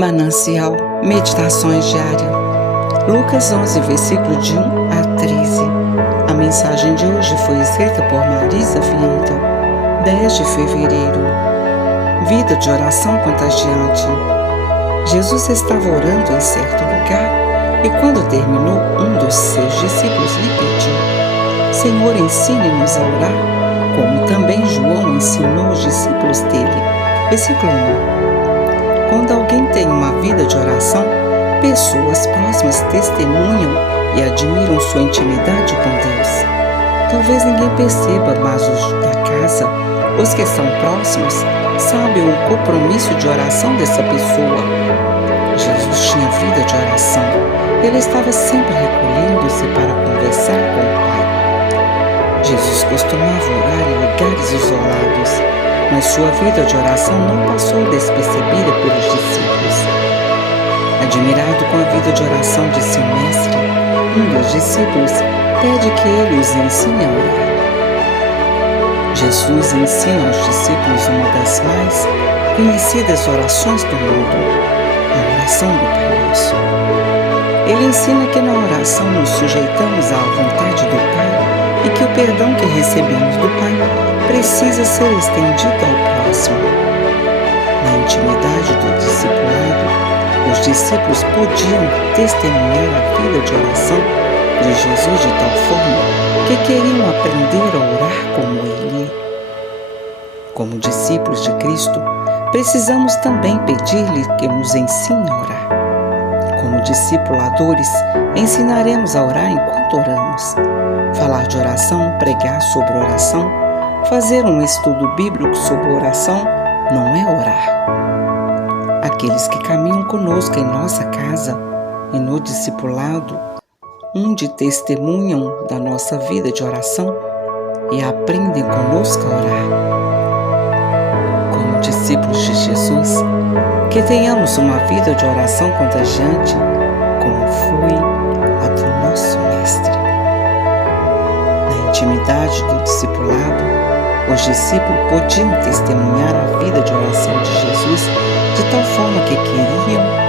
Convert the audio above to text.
Manancial, meditações diárias. Lucas 11, versículo de 1 a 13. A mensagem de hoje foi escrita por Marisa Vieira, 10 de fevereiro. Vida de oração contagiante. Jesus estava orando em certo lugar e quando terminou, um dos seus discípulos lhe pediu: Senhor, ensine-nos a orar, como também João ensinou os discípulos dele. Versículo 1. Quando alguém tem uma vida de oração, pessoas próximas testemunham e admiram sua intimidade com Deus. Talvez ninguém perceba, mas os da casa, os que são próximos, sabem o compromisso de oração dessa pessoa. Jesus tinha vida de oração. Ele estava sempre recolhendo-se para conversar com o Pai. Jesus costumava orar em lugares isolados, mas sua vida de oração não passou despercebida pelos discípulos. Admirado com a vida de oração de seu mestre, um dos discípulos pede que ele os ensine a orar. Jesus ensina aos discípulos uma das mais conhecidas orações do mundo, a oração do Pai Nosso. Ele ensina que na oração nos sujeitamos à vontade do Pai e que o perdão que recebemos do Pai precisa ser estendido ao próximo. Na intimidade do discipulado, os discípulos podiam testemunhar a vida de oração de Jesus de tal forma que queriam aprender a orar como Ele. Como discípulos de Cristo, precisamos também pedir-lhe que nos ensine a orar. Como discipuladores, ensinaremos a orar enquanto oramos. Falar de oração, pregar sobre oração, fazer um estudo bíblico sobre oração não é orar. Aqueles que caminham conosco em nossa casa e no discipulado, onde testemunham da nossa vida de oração e aprendem conosco a orar. Como discípulos de Jesus, que tenhamos uma vida de oração contagiante, como foi a do nosso Mestre. Na intimidade do discipulado, os discípulos podiam testemunhar a vida de oração de Jesus de tal forma que queriam